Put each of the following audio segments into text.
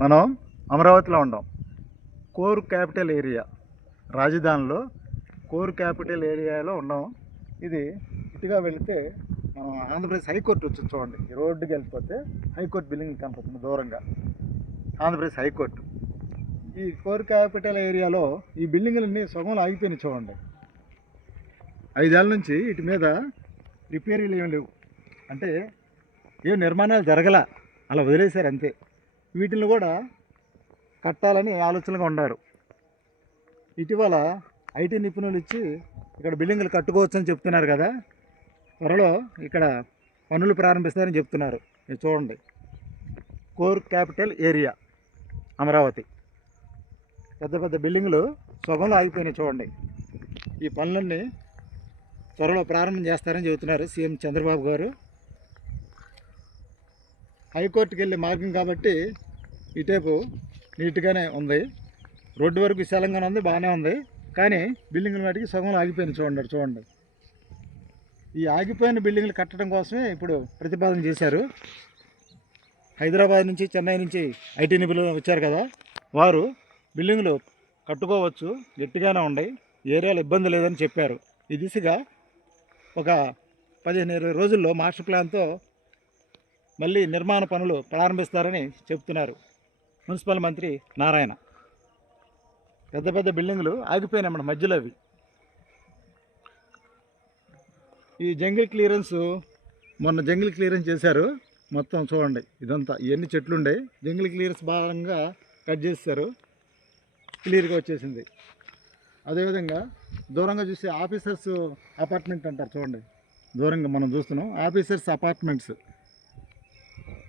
మనం అమరావతిలో ఉన్నాం కోర్ క్యాపిటల్ ఏరియా. రాజధానిలో కోర్ క్యాపిటల్ ఏరియాలో ఉన్నాం. ఇది ఇటుగా వెళితే మనం ఆంధ్రప్రదేశ్ హైకోర్టు వచ్చి చూడండి. ఈ రోడ్డుకి వెళ్ళిపోతే హైకోర్టు బిల్డింగ్ కనపడుతుంది దూరంగా. Andhra Pradesh high court. ఈ కోర్ క్యాపిటల్ ఏరియాలో ఈ బిల్డింగులన్నీ సగంలో ఆగిపోయినాయి చూడండి. ఐదేళ్ళ నుంచి ఇటు మీద రిపేరీలు ఏమి లేవు. అంటే ఏం నిర్మాణాలు జరగల అలా వదిలేశారు అంతే. వీటిని కూడా కట్టాలని ఆలోచనగా ఉన్నారు. ఇటీవల ఐటీ నిపుణులు ఇచ్చి ఇక్కడ బిల్డింగ్లు కట్టుకోవచ్చు అని చెప్తున్నారు కదా. త్వరలో ఇక్కడ పనులు ప్రారంభిస్తారని చెప్తున్నారు. మీరు చూడండి. Core capital area Amaravati. పెద్ద పెద్ద బిల్డింగ్లు సగంలో ఆగిపోయినాయి చూడండి. ఈ పనులన్నీ త్వరలో ప్రారంభం చేస్తారని చెబుతున్నారు సీఎం చంద్రబాబు గారు. హైకోర్టుకి వెళ్ళే మార్గం కాబట్టి ఇటేపు నీట్గానే ఉంది. రోడ్డు వరకు విశాలంగానే ఉంది బాగానే ఉంది. కానీ బిల్డింగ్ల వాటికి సగంలో ఆగిపోయింది చూడండి చూడండి. ఈ ఆగిపోయిన బిల్డింగ్లు కట్టడం కోసమే ఇప్పుడు ప్రతిపాదన చేశారు. హైదరాబాద్ నుంచి చెన్నై నుంచి ఐటీ నిపుణులు వచ్చారు కదా. వారు బిల్డింగ్లు కట్టుకోవచ్చు గట్టిగానే ఉన్నాయి ఏరియాలో ఇబ్బంది లేదని చెప్పారు. ఈ దిశగా ఒక పదిహేను ఇరవై రోజుల్లో మాస్టర్ ప్లాన్తో మళ్ళీ నిర్మాణ పనులు ప్రారంభిస్తారని చెప్తున్నారు. మున్సిపల్ మంత్రి నారాయణ. పెద్ద పెద్ద బిల్డింగులు ఆగిపోయినాయి మన మధ్యలో అవి. ఈ జంగిల్ క్లియరెన్స్ మొన్న జంగిల్ క్లియరెన్స్ చేశారు. మొత్తం చూడండి ఇదంతా ఇవన్నీ చెట్లు ఉండే. జంగిల్ క్లియరెన్స్ భాగంగా కట్ చేశారు క్లియర్గా వచ్చేసింది. అదేవిధంగా దూరంగా చూసే ఆఫీసర్స్ అపార్ట్మెంట్ అంటారు చూడండి. దూరంగా మనం చూస్తున్నాం. Officers apartments.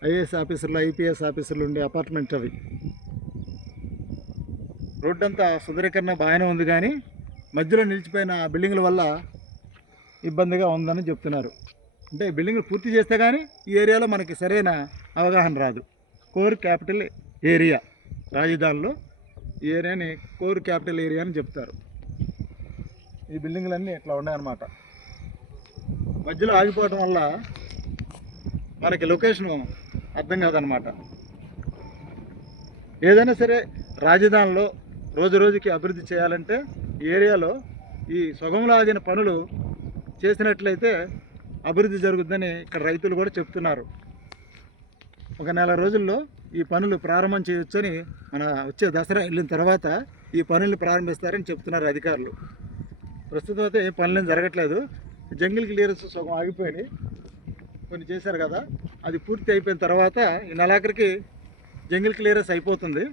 ఐఏఎస్ ఆఫీసర్లు ఐపీఎస్ ఆఫీసర్లు ఉండే అపార్ట్మెంట్ అవి. రోడ్డు అంతా సుందరీకరణ బాగానే ఉంది కానీ మధ్యలో నిలిచిపోయిన బిల్డింగ్ల వల్ల ఇబ్బందిగా ఉందని చెప్తున్నారు. అంటే బిల్డింగ్లు పూర్తి చేస్తే కానీ ఈ ఏరియాలో మనకి సరైన అవగాహన రాదు. కోర్ క్యాపిటల్ ఏరియా రాజధానిలో ఈ ఏరియాని కోర్ క్యాపిటల్ ఏరియా అని చెప్తారు. ఈ బిల్డింగులన్నీ ఇట్లా ఉన్నాయన్నమాట. మధ్యలో ఆగిపోవడం వల్ల మనకి లొకేషన్ అర్థం కాదనమాట ఏదైనా సరే రాజధానిలో రోజు రోజుకి అభివృద్ధి చేయాలంటే ఈ ఏరియాలో ఈ సుగంలో ఆగిన పనులు చేసినట్లయితే అభివృద్ధి జరుగుద్దని ఇక్కడ రైతులు కూడా చెప్తున్నారు. ఒక నెల రోజుల్లో ఈ పనులు ప్రారంభం చేయొచ్చని మన వచ్చే దసరా వెళ్ళిన తర్వాత ఈ పనులు ప్రారంభిస్తారని చెప్తున్నారు అధికారులు. ప్రస్తుతం అయితే ఏ పనులు ఏం జరగట్లేదు. జంగిల్ క్లియరెన్స్ సగం ఆగిపోయినాయి కొన్ని చేశారు కదా. అది పూర్తి అయిపోయిన తర్వాత ఈ నెలాఖరికి జంగిల్ క్లియరెన్స్ అయిపోతుంది.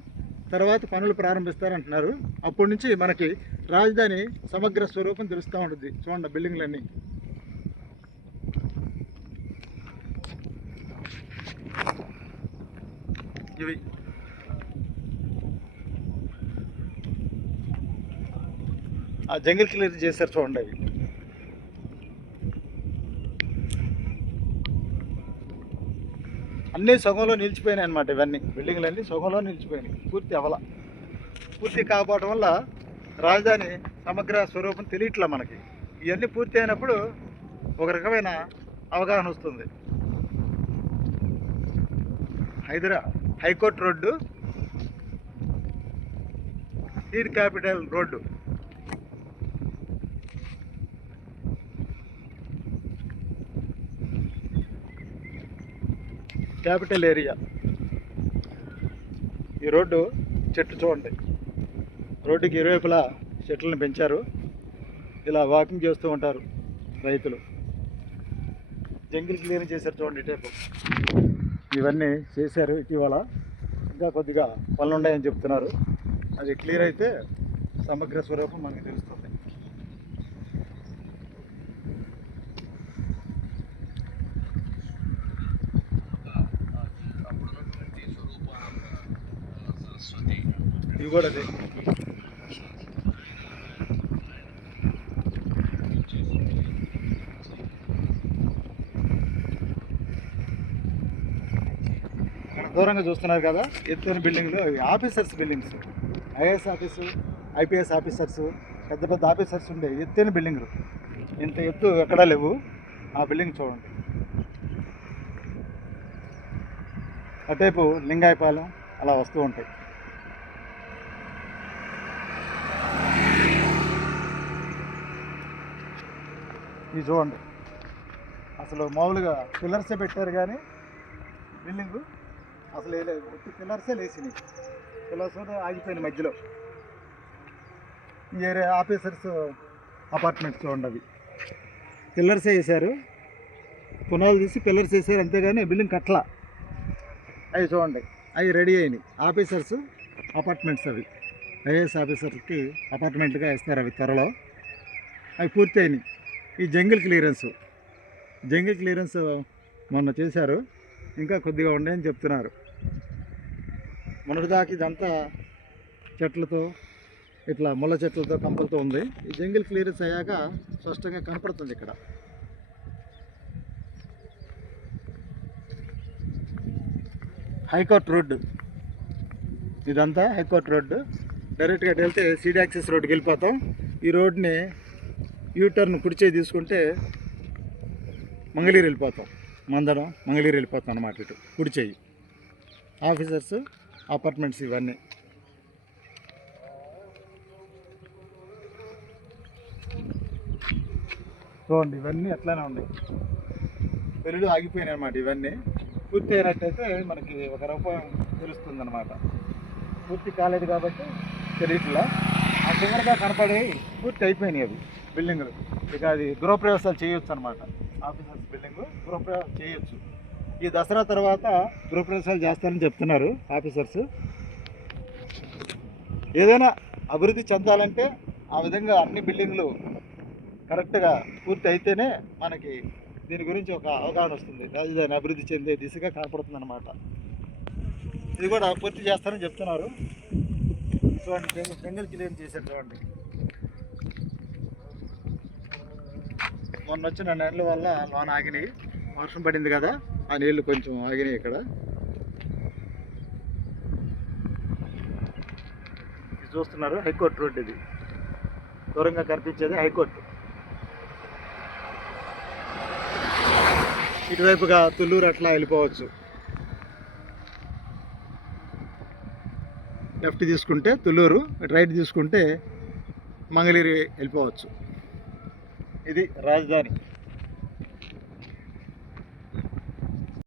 తర్వాత పనులు ప్రారంభిస్తారంటున్నారు. అప్పటి నుంచి మనకి రాజధాని సమగ్ర స్వరూపం తెలుస్తూ ఉంటుంది చూడండి బిల్డింగ్లన్నీ. ఇవి. ఆ జంగిల్ క్లియర్ చేశారు చూడండి అవి. అన్నీ సగంలో నిలిచిపోయినాయి అనమాట ఇవన్నీ. బిల్డింగ్లు అన్నీ సగంలో నిలిచిపోయినాయి. పూర్తి అవల. పూర్తి కాకపోవడం వల్ల రాజధాని సమగ్ర స్వరూపం తెలియట్లా మనకి. ఇవన్నీ పూర్తి అయినప్పుడు ఒక రకమైన అవగాహన వస్తుంది. హైదరా high court road seed capital road. Capital area. ఈ రోడ్డు చెట్టు చూడండి. రోడ్డుకి ఇరువైపులా చెట్లను పెంచారు. ఇలా వాకింగ్ చేస్తూ ఉంటారు రైతులు. జంగిల్ క్లియర్ చేశారు చూడండి టైపు. ఇవన్నీ చేశారు ఇటీవల. ఇంకా కొద్దిగా పనులు ఉన్నాయని చెప్తున్నారు. అది క్లియర్ అయితే సమగ్ర స్వరూపం మనకి తెలుస్తుంది. ఇవి కూడా అదే. దూరంగా చూస్తున్నారు కదా ఎత్తైన బిల్డింగ్లు అవి officers buildings IAS office IPS officers పెద్ద పెద్ద ఆఫీసర్స్ ఉండే ఎత్తైన బిల్డింగ్లు ఇంత ఎత్తు ఎక్కడా లేవు. ఆ బిల్డింగ్ చూడండి. అటువైపు లింగాయపాలెం అలా వస్తూ ఉంటాయి. ఇది చూడండి. అసలు మామూలుగా పిల్లర్సే పెట్టారు కానీ బిల్డింగ్ అసలు వేయలేదు ఒట్టి పిల్లర్సే లేచినాయి. పిల్లర్స్ ఆగిపోయినాయి మధ్యలో. ఈ ఏరియా ఆఫీసర్స్ చూడండి అవి. పిల్లర్సే వేశారు. పునాలు తీసి పిల్లర్స్ వేసారు అంతేగాని బిల్డింగ్ కట్ల అవి చూడండి. అవి రెడీ అయినాయి. ఆఫీసర్స్ అపార్ట్మెంట్స్ అవి. ఐఏఎస్ ఆఫీసర్కి అపార్ట్మెంట్గా ఇస్తారు అవి త్వరలో. అవి పూర్తి అయినాయి ఈ జంగిల్ క్లియరెన్స్. జంగిల్ క్లియరెన్స్ మొన్న చేశారు. ఇంకా కొద్దిగా ఉండే అని చెప్తున్నారు. మొన్నటిదాకా ఇదంతా చెట్లతో ఇట్లా ముళ్ళ చెట్లతో కంపలతో ఉంది. ఈ జంగిల్ క్లియరెన్స్ అయ్యాక స్పష్టంగా కనపడుతుంది ఇక్కడ. High court road. ఇదంతా హైకోర్ట్ రోడ్డు. డైరెక్ట్గా వెళ్తే సీడీ యాక్సెస్ రోడ్డుకి వెళ్ళిపోతాం. ఈ రోడ్ని యూటర్న్ కుడిచే తీసుకుంటే మంగళీరు వెళ్ళిపోతాం. మందడం మంగళీరు వెళ్ళిపోతాం అన్నమాట ఇటు కుడిచేయి. ఆఫీసర్స్ అపార్ట్మెంట్స్ ఇవన్నీ. చూడండి ఇవన్నీ అట్లానే ఉన్నాయి. పెళ్ళిళ్ళు ఆగిపోయినాయి అనమాట ఇవన్నీ. పూర్తి అయినట్టయితే మనకి ఒక రూపాయం తెలుస్తుంది అనమాట పూర్తి కాలేదు కాబట్టి తెలియట్లా. ఆ చివరిగా కనపడి పూర్తి అయిపోయినాయి అవి. బిల్డింగులు. ఇక అది గృహప్రవేశాలు చేయొచ్చు అనమాట ఆఫీసర్స్ బిల్డింగ్ గృహప్రవేశాలు చేయొచ్చు. ఈ దసరా తర్వాత గృహప్రవేశాలు చేస్తారని చెప్తున్నారు ఆఫీసర్స్. ఏదైనా అభివృద్ధి చెందాలంటే ఆ విధంగా అన్ని బిల్డింగ్లు కరెక్ట్గా పూర్తి అయితేనే మనకి దీని గురించి ఒక అవగాహన వస్తుంది. రాజధాని అభివృద్ధి చెందే దిశగా కనపడుతుంది అనమాట ఇది కూడా పూర్తి చేస్తారని చెప్తున్నారు. చూడండి జంగల్ జంగల్ క్లియర్ చేశారు చూడండి. మొన్న వచ్చిన నీళ్ళ వల్ల లోన ఆగినాయి. వర్షం పడింది కదా ఆ నీళ్ళు కొంచెం ఆగినాయి ఇక్కడ. ఇది చూస్తున్నారు హైకోర్టు రోడ్ ఇది. దూరంగా కనిపించేది హైకోర్టు. ఇటువైపుగా తుళ్ళూరు అట్లా వెళ్ళిపోవచ్చు. లెఫ్ట్ తీసుకుంటే తుళ్ళూరు రైట్ తీసుకుంటే మంగళగిరి వెళ్ళిపోవచ్చు. ఇది రాజధాని.